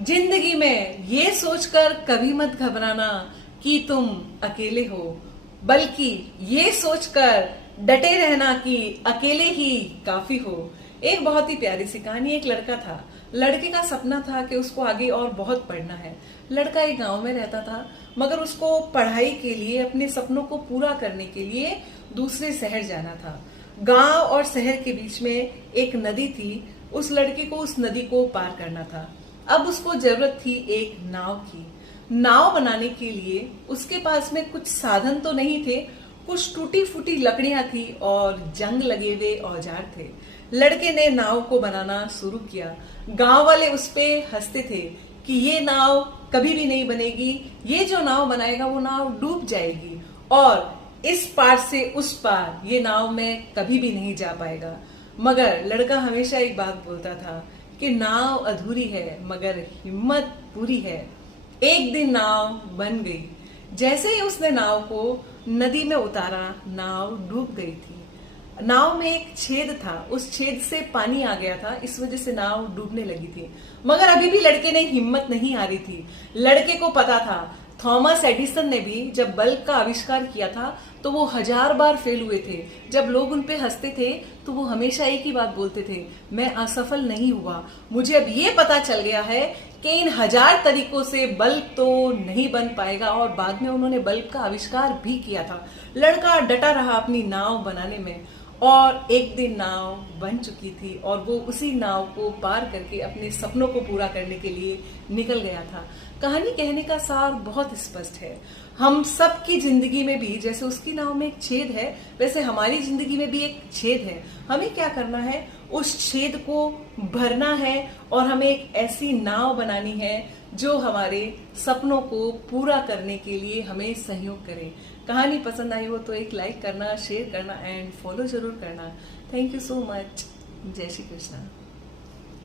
जिंदगी में ये सोचकर कभी मत घबराना कि तुम अकेले हो, बल्कि ये सोचकर डटे रहना कि अकेले ही काफी हो। एक बहुत ही प्यारी सी कहानी। एक लड़का था। लड़के का सपना था कि उसको आगे और बहुत पढ़ना है। लड़का एक गांव में रहता था, मगर उसको पढ़ाई के लिए, अपने सपनों को पूरा करने के लिए दूसरे शहर जाना था। गांव और शहर के बीच में एक नदी थी। उस लड़के को उस नदी को पार करना था। अब उसको जरूरत थी एक नाव की। नाव बनाने के लिए उसके पास में कुछ साधन तो नहीं थे, कुछ टूटी फूटी लकड़ियां थी और जंग लगे हुए औजार थे। लड़के ने नाव को बनाना शुरू किया। गांव वाले उस पे हंसते थे कि ये नाव कभी भी नहीं बनेगी, ये जो नाव बनाएगा वो नाव डूब जाएगी और इस पार से उस पार ये नाव में कभी भी नहीं जा पाएगा। मगर लड़का हमेशा एक बात बोलता था कि नाव अधूरी है मगर हिम्मत पूरी है। एक दिन नाव बन गई। जैसे ही उसने नाव को नदी में उतारा, नाव डूब गई थी। नाव में एक छेद था, उस छेद से पानी आ गया था, इस वजह से नाव डूबने लगी थी। मगर अभी भी लड़के ने हिम्मत नहीं हारी थी। लड़के को पता था थॉमस एडिसन ने भी जब बल्ब का आविष्कार किया था तो वो 1000 बार फेल हुए थे। जब लोग उन पे हंसते थे तो वो हमेशा एक ही बात बोलते थे, मैं असफल नहीं हुआ। मुझे अब ये पता चल गया है कि इन 1000 तरीकों से बल्ब तो नहीं बन पाएगा। और बाद में उन्होंने बल्ब का आविष्कार भी किया था। लड़का डटा रहा अपनी नाव बनाने में और एक दिन नाव बन चुकी थी और वो उसी नाव को पार करके अपने सपनों को पूरा करने के लिए निकल गया था। कहानी कहने का सार बहुत स्पष्ट है। हम सबकी जिंदगी में भी जैसे उसकी नाव में एक छेद है, वैसे हमारी जिंदगी में भी एक छेद है। हमें क्या करना है, उस छेद को भरना है और हमें एक ऐसी नाव बनानी है जो हमारे सपनों को पूरा करने के लिए हमें सहयोग करे। कहानी पसंद आई हो तो एक लाइक करना, शेयर करना एंड फॉलो जरूर करना। Thank you so much. जय श्री कृष्णा।